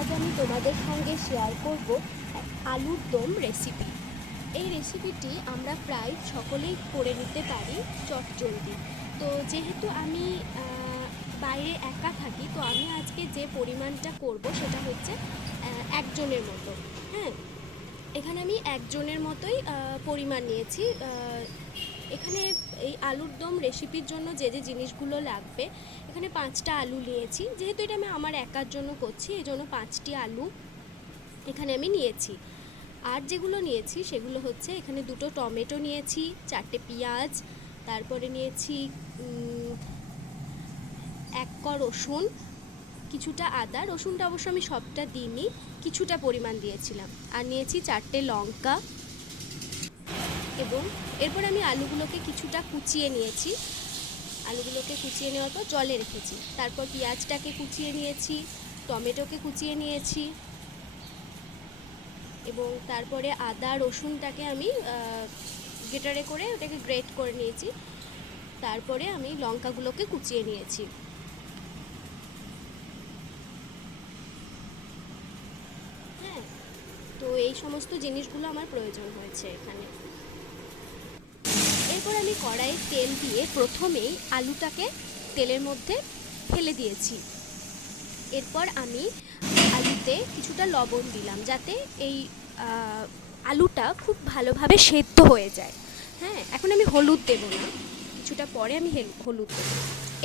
আজ আমি তোমাদের সঙ্গে শেয়ার করব আলুর দম রেসিপি। এই রেসিপিটি আমরা প্রায় সকলেই করে নিতে পারি চটজলদি। তো যেহেতু আমি বাইরে একা থাকি, তো আমি আজকে যে পরিমাণটা করব সেটা হচ্ছে একজনের মতো। হ্যাঁ, এখানে আমি একজনের মতোই পরিমাণ নিয়েছি। এখানে এই আলুর দম রেসিপির জন্য যে যে জিনিসগুলো লাগবে, এখানে 5টা আলু নিয়েছি। যেহেতু এটা আমি আমার একার জন্য করছি, এই জন্য 5টি আলু এখানে আমি নিয়েছি। আর যেগুলো নিয়েছি সেগুলো হচ্ছে, এখানে 2টো টমেটো নিয়েছি, 4টে পেঁয়াজ, তারপরে নিয়েছি 1 ক রসুন, কিছুটা আদা। রসুনটা অবশ্য আমি সবটা দিইনি, কিছুটা পরিমাণ দিয়েছিলাম। আর নিয়েছি 4টে লঙ্কা। এবং এরপর আমি আলুগুলোকে কিছুটা কুচিয়ে নিয়েছি। আলুগুলোকে কুচিয়ে নেওয়ার পর জলে রেখেছি। তারপর পেঁয়াজটাকে কুচিয়ে নিয়েছি, টমেটোকে কুচিয়ে নিয়েছি, এবং তারপরে আদা রসুনটাকে আমি গ্রেটারে করে ওটাকে গ্রেট করে নিয়েছি। তারপরে আমি লঙ্কাগুলোকে কুচিয়ে নিয়েছি। হ্যাঁ, তো এই সমস্ত জিনিসগুলো আমার প্রয়োজন হয়েছে এখানে। এরপর আমি কড়াইয়ে তেল দিয়ে প্রথমেই আলুটাকে তেলের মধ্যে ফেলে দিয়েছি। এরপর আমি আলুতে কিছুটা লবণ দিলাম, যাতে এই আলুটা খুব ভালোভাবে সেদ্ধ হয়ে যায়। হ্যাঁ, এখন আমি হলুদ দেবো না, কিছুটা পরে আমি হলুদ দেবো।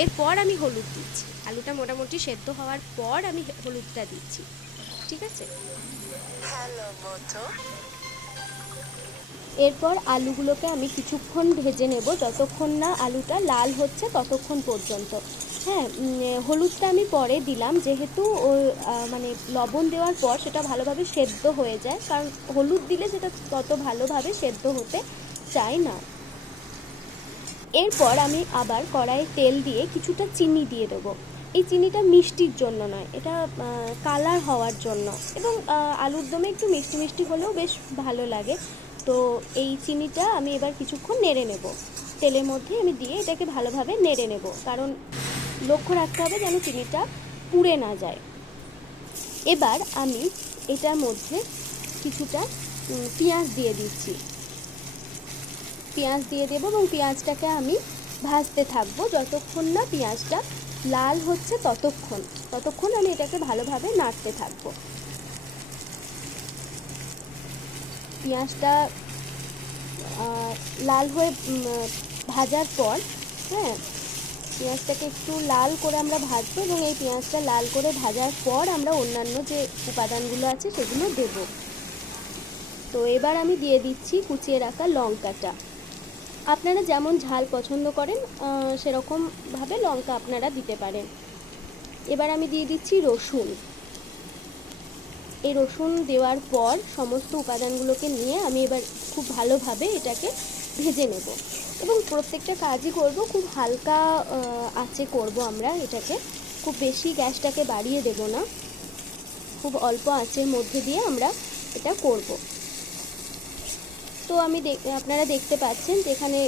এরপর আমি হলুদ দিচ্ছি। আলুটা মোটামুটি সেদ্ধ হওয়ার পর আমি হলুদটা দিচ্ছি। ঠিক আছে। এরপর আলুগুলোকে আমি কিছুক্ষণ ভেজে নেব, যতক্ষণ না আলুটা লাল হচ্ছে ততক্ষণ পর্যন্ত। হ্যাঁ, হলুদটা আমি পরে দিলাম, যেহেতু মানে লবণ দেওয়ার পর সেটা ভালোভাবে সেদ্ধ হয়ে যায়, কারণ হলুদ দিলে সেটা তত ভালোভাবে সেদ্ধ হতে চায় না। এরপর আমি আবার কড়াইয়ে তেল দিয়ে কিছুটা চিনি দিয়ে দেবো। এই চিনিটা মিষ্টির জন্য নয়, এটা কালার হওয়ার জন্য, এবং আলুর দমে একটু মিষ্টি মিষ্টি হলেও বেশ ভালো লাগে। তো এই চিনিটা আমি এবার কিছুক্ষণ নেড়ে নেব। তেলের মধ্যে আমি দিয়ে এটাকে ভালোভাবে নেড়ে নেব, কারণ লক্ষ্য রাখতে হবে যেন চিনিটা পুড়ে না যায়। এবার আমি এটার মধ্যে কিছুটা পেঁয়াজ দিয়ে দিচ্ছি। পেঁয়াজ দিয়ে দেবো এবং পেঁয়াজটাকে আমি ভাজতে থাকবো যতক্ষণ না পেঁয়াজটা লাল হচ্ছে, ততক্ষণ আমি এটাকে ভালোভাবে নাড়তে থাকবো। পেঁয়াজটা লাল হয়ে ভাজার পর, হ্যাঁ, পেঁয়াজটাকে একটু লাল করে আমরা ভাজবো, এবং এই পেঁয়াজটা লাল করে ভাজার পর আমরা অন্যান্য যে উপাদানগুলো আছে সেগুলো দেব। তো এবার আমি দিয়ে দিচ্ছি কুচিয়ে রাখা লঙ্কাটা। আপনারা যেমন ঝাল পছন্দ করেন সেরকমভাবে লঙ্কা আপনারা দিতে পারেন। এবার আমি দিয়ে দিচ্ছি রসুন। এই রসুন দেওয়ার পর সমস্ত উপাদানগুলোকে নিয়ে আমি এবার খুব ভালোভাবে এটাকে ভেজে নেব, এবং প্রত্যেকটা কাজই করব খুব হালকা আঁচে করব আমরা এটাকে। খুব বেশি গ্যাসটাকে বাড়িয়ে দেব না, খুব অল্প আঁচের মধ্যে দিয়ে আমরা এটা করব। তো আপনারা দেখতে পাচ্ছেন যে এখানে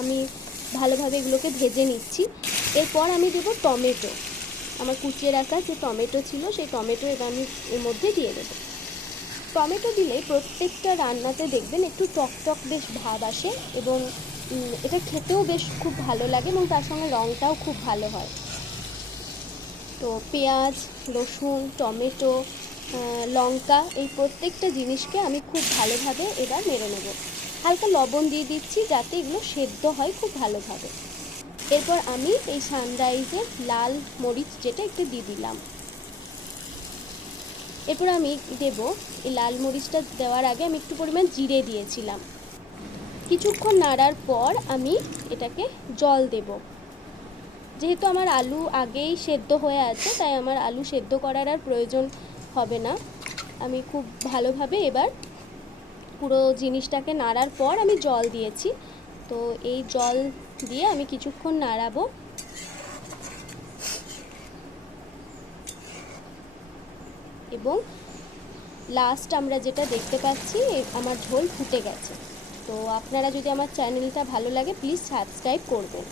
আমি ভালোভাবে এগুলোকে ভেজে নিচ্ছি। এরপর আমি দেব টমেটো। আমার কুচিয়ে রাখা যে টমেটো ছিল, সেই টমেটো এবার আমি এর মধ্যে দিয়ে দেব। টমেটো দিলে প্রত্যেকটা রান্নাতে দেখবেন একটু টকটক বেশ ভাব আসে, এবং এটা খেতেও বেশ খুব ভালো লাগে, এবং তার সঙ্গে রঙটাও খুব ভালো হয়। তো পেঁয়াজ, রসুন, টমেটো, লঙ্কা, এই প্রত্যেকটা জিনিসকে আমি খুব ভালোভাবে এবার নেড়ে নেব। হালকা লবণ দিয়ে দিচ্ছি যাতে এগুলো সেদ্ধ হয় খুব ভালোভাবে। এরপর আমি এই সানরাইজের লাল মরিচ যেটা একটু দিয়ে দিলাম। এরপর আমি দেব, এই লাল মরিচটা দেওয়ার আগে আমি একটু পরিমাণ জিরে দিয়েছিলাম। কিছুক্ষণ নাড়ার পর আমি এটাকে জল দেব। যেহেতু আমার আলু আগেই সেদ্ধ হয়ে আছে, তাই আমার আলু সেদ্ধ করার আর প্রয়োজন হবে না। আমি খুব ভালোভাবে এবার পুরো জিনিসটাকে নাড়ার পর আমি জল দিয়েছি। তো এই জল দিয়ে আমি কিছুক্ষণ নাড়াবো, এবং লাস্ট আমরা যেটা দেখতে পাচ্ছি, আমার ঝোল ফুটে গেছে। তো আপনারা যদি আমার চ্যানেলটা ভালো লাগে প্লিজ সাবস্ক্রাইব করবেন।